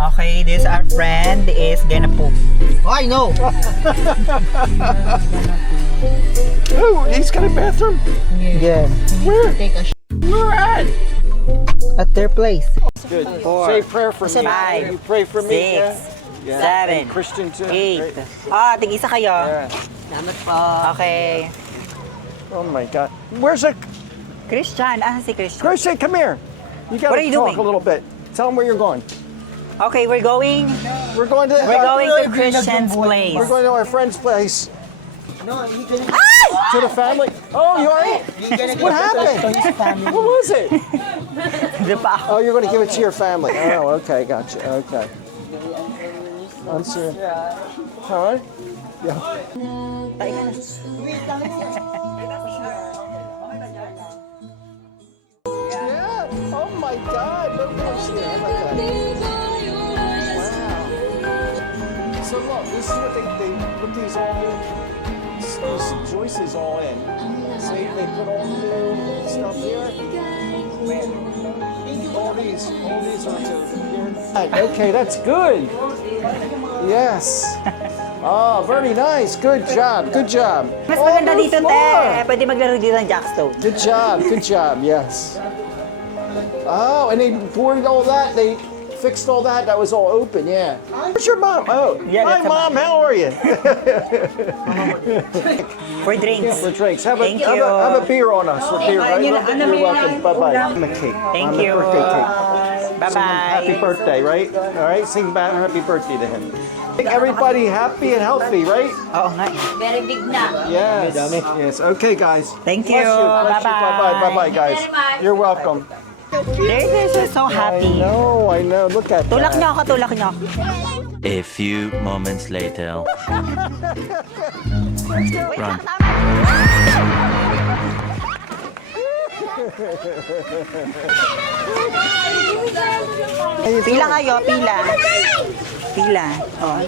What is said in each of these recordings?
Okay, this our friend is gonna poop. Oh, I know. Oh, he's got a bathroom? Yeah. Where? Take a Where at? At their place. Good. 4, Say a prayer for me. 5, You pray for me. 6, 7, Christian too. 8. Right. Ah, tig-isa kayo. Yeah. Salamat po. Okay. Oh my God. Where's the Christian. Ah, si Christian. Christian? Come here. You got What to are you talk doing? a little bit. Tell him where you're going. Okay, we're going We're going to. to Christian's place. We're going to our friend's place. No, he gonna To the family. Oh, you alright? What happened? What was it? Di pa ako. Oh, you're going to give it to your family. Oh, okay, gotcha. Okay. Answer. Huh? Yeah. Yeah. Oh my God. Look what's here. Wow. So look, this is what they put these joists all in. See, they put all new stuff here. All these are here. Okay, that's good. Yes. Oh, very nice. Good job. Good job. Mas maganda new dito, te. floor. Pwede maglaro dito ng jackstone. Good job. Good job. Yes. Oh, and they poured all that. They fixed all that. That was all open. Yeah. Where's your mom? Oh, Yeah, hi, that's a Mom. How are you? For drinks. For drinks. Have Thank have you. have a beer on us. For beer, right? You're welcome. Bye bye. I'm a cake. Thank I'm a you. birthday cake. Bye Sing him happy bye. birthday, right? All right. Sing back happy birthday to him. Make everybody happy and healthy, right? Oo nga. Very big na. Yes. Yes. Okay, guys. Thank you. Bless you. Bless you. Bye bye. Bye bye, guys. Very much. You're welcome. They're just so I happy. know. I know. Look at Tulak that. niyo ako, tulak niyo ako. A few moments later. Run. Pila kayo, pila. Pila. Oh.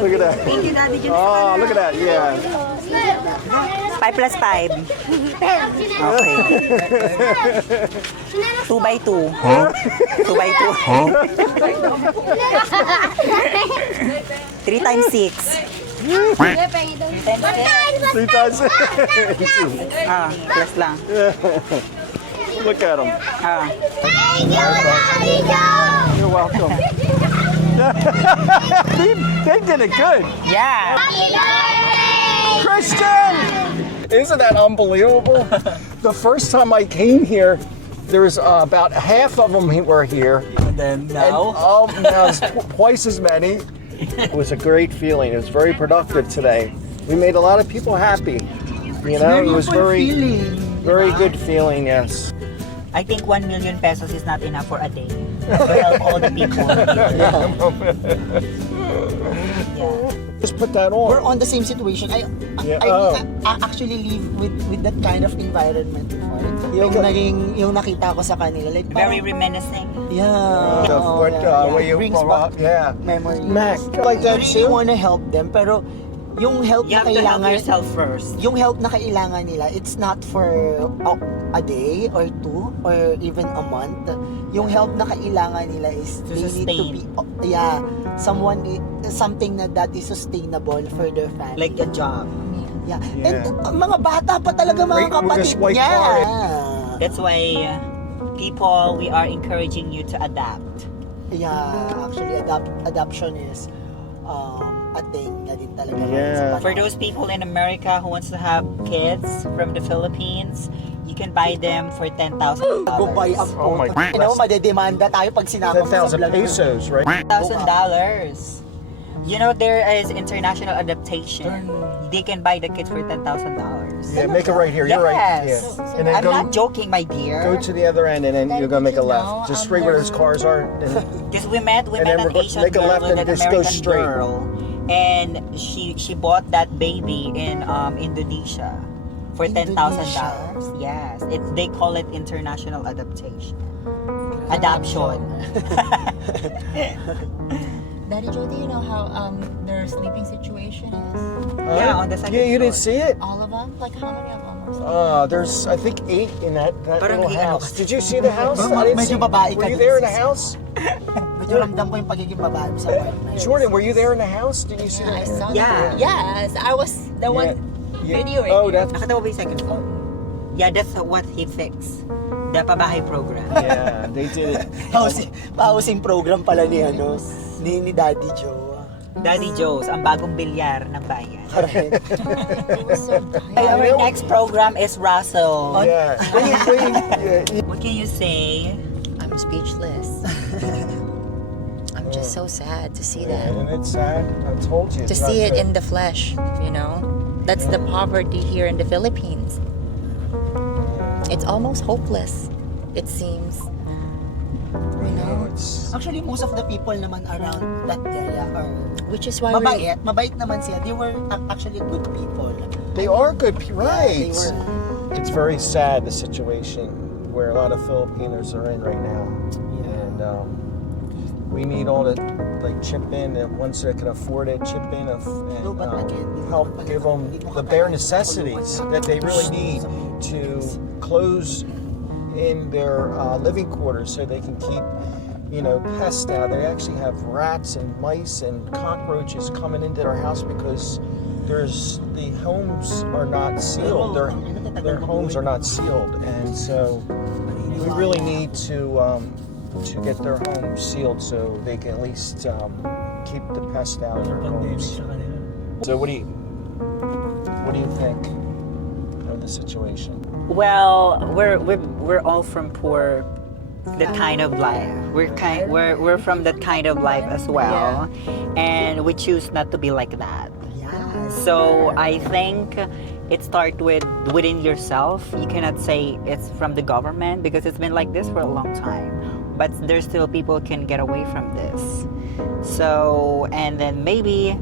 Look at that. Thank you, Daddy. Oh, look at that. Yeah. 5 plus 5. Okay. 2 by 2. 2 by 2. 3 times 6. 3 times. Ah, plus lang. Look at them. Ah. You're welcome. they did it good. Yeah. Christian! Isn't that unbelievable? The first time I came here, there was about half of them were here. And then now? And, now it's twice as many. It was a great feeling. It was very productive today. We made a lot of people happy. You know, it was very good feeling, yes. I think 1 million pesos is not enough for a day to help all the people. Yeah. Just put that on. We're on the same situation. I actually live with that kind of environment before. Yung nakita ko sa kanila. Like, Very reminiscing. Yeah. Where you brings grew back up. Yeah. memories. Mac, like that You really too? wanna help them, pero yung help You na have to help kailangan yourself first. yung help na kailangan nila, it's not for a day or two or even a month. Yung help na kailangan nila is To they need to be something that is sustainable for their family. Like a job. Yeah. Yeah. And mga bata pa talaga mga With this kapatid white niya. card. That's why people, we are encouraging you to adapt. Yeah, actually adoption is a thing na din talaga. Yeah. For those people in America who wants to have kids from the Philippines, you can buy them for $10,000. Go buy a Oh my boat. You know, madedemanda tayo pag sinama mo sa 10,000 vlog. pesos, right? $10,000. You know, there is international adaptation. They can buy the kids for $10,000. Yeah, make it right here. You're right. Yes. Yeah. And then I'm go not joking, my dear. go to the other end, and then you're gonna make a left. Just straight where those cars are. And Because we met And then an we're Asian make a girl left with and an just go American straight. girl, and she bought that baby in Indonesia for $10,000. Yes, they call it international adaptation. Adoption. Daddy Joe, do you know how their sleeping situation is? Yeah, on the second Yeah, you didn't floor. see it? All of them? Like how many of them are sleeping? There's I think 8 in that Parang little ano house. kasi. Did you see the house? I didn't Medyo see. babae Were ka you dun, there in the sis. house? medyo ramdam ko yung pagiging babae sa part na yun. Jordan, were you there in the house? Did you see Yeah, I that? saw Yeah. that. Yes, I was the one videoing. Oh, it. that's Nakatawa ba yung second floor? Yeah, that's what he fixed. The pabahay program. yeah. They did it. Housing program pala ni ni Daddy Joe. Daddy Joe's, ang bagong bilyar ng bayan. Correct. It was so Our tired. next program is Russell. Yeah. Yeah. What can you say? I'm speechless. I'm just so sad to see that. And it's sad. I told you. To it's not see it good. in the flesh, you know? That's the poverty here in the Philippines. It's almost hopeless, it seems. You know? It's Actually, most of the people naman around that area are Which is why mabait naman siya. They were actually good people. they are good, right? They were. It's very sad the situation where a lot of Filipinos are in right now, and we need all to like chip in, and ones that can afford it, chip in and No, but again, help give them the bare necessities that they really need to close in their living quarters so they can keep, pests down. They actually have rats and mice and cockroaches coming into their house because the homes are not sealed. Their homes are not sealed, and so we really need to get their homes sealed so they can at least keep the pests out of their homes. So what do you think of the situation? Well, we're all from poor, that kind of life. We're from that kind of life as well, and we choose not to be like that. Yes. So I think it starts within yourself. You cannot say it's from the government because it's been like this for a long time. But there's still people can get away from this. So, and then maybe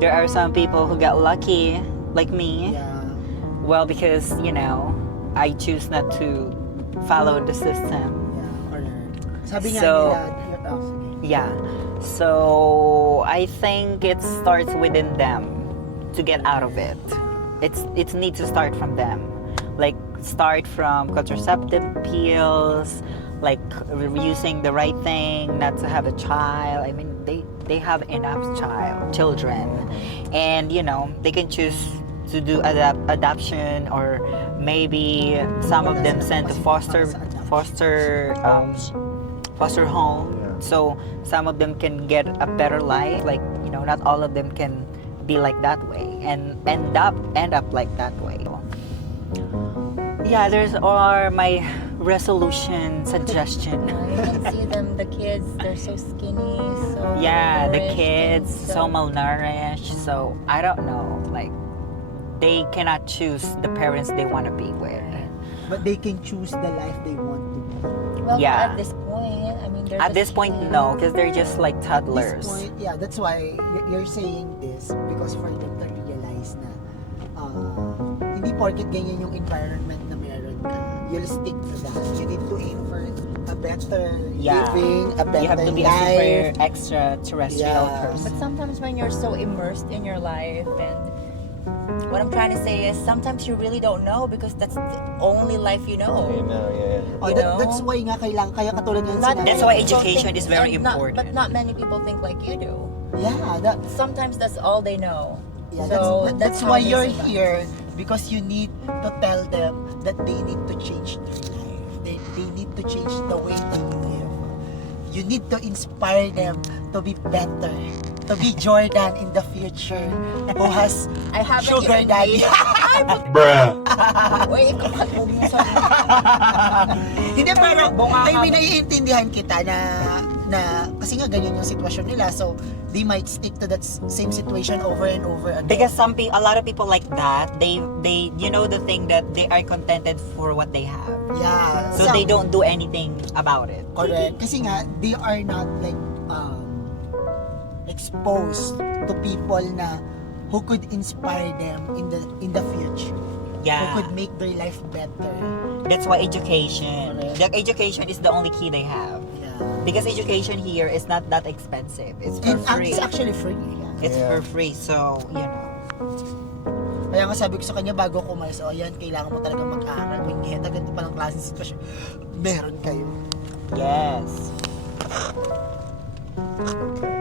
there are some people who got lucky, like me. Yeah. Well, because, I choose not to follow the system. Yeah, correct. Sabi nga So- nila, Yeah. So I think it starts within them to get out of it. It needs to start from them. Like start from contraceptive pills, like using the right thing, not to have a child. I mean, they have enough children, and they can choose to do adoption, or maybe some of them sent to foster home. Yeah. So some of them can get a better life. Like not all of them can be like that way and end up like that way. Yeah, there's all my resolution suggestion. You can see them, the kids, they're so skinny, so Yeah, the malnourished, kids and so malnourished. So I don't know, like they cannot choose the parents they want to be with. but they can choose the life they want to be. Well, Yeah. at this point, I mean, they're At this just point, kids. no, because they're just like At toddlers. this point, yeah, that's why you're saying this because for them to realize na hindi porket ganyan yung environment na meron ka, you'll stick to that. You need to aim for a better Yeah. living, a better You have to be a life. super extraterrestrial Yeah. person. But sometimes when you're so immersed in your life, and what I'm trying to say is sometimes you really don't know because that's the only life you know. Oh, You know? that's why nga kaya katulad ng Not sinabi. That's many why people education think- is very and not- important. But not many people think like you do. Yeah, Sometimes that's all they know. yeah, So that's how why they you're survive. here because you need to tell them that they need to change their life. They need to change the way they live. You need to inspire them to be better, to be Jordan in the future who has I haven't sugar even daddy. Wait, ikaw mo sa Hindi, pero I mean, naiintindihan kita na kasi nga ganyan yung sitwasyon nila, so they might stick to that same situation over and over again. Because a lot of people like that, they the thing that they are contented for what they have. Yeah. So they don't do anything about it. Correct. Kasi nga, they are not like exposed to people na who could inspire them in the future. Yeah. Who could make their life better. That's why education. Correct. The education is the only key they have. Yeah. Because education here is not that expensive. It's for And free. it's actually free. Yeah. It's Yeah. for free. So, Kaya nga sabi ko sa kanya bago ko umalis, yan, kailangan mo talaga mag-aral. Kung hindi, ganito pa ng klaseng sitwasyon, meron kayo. yes. Okay.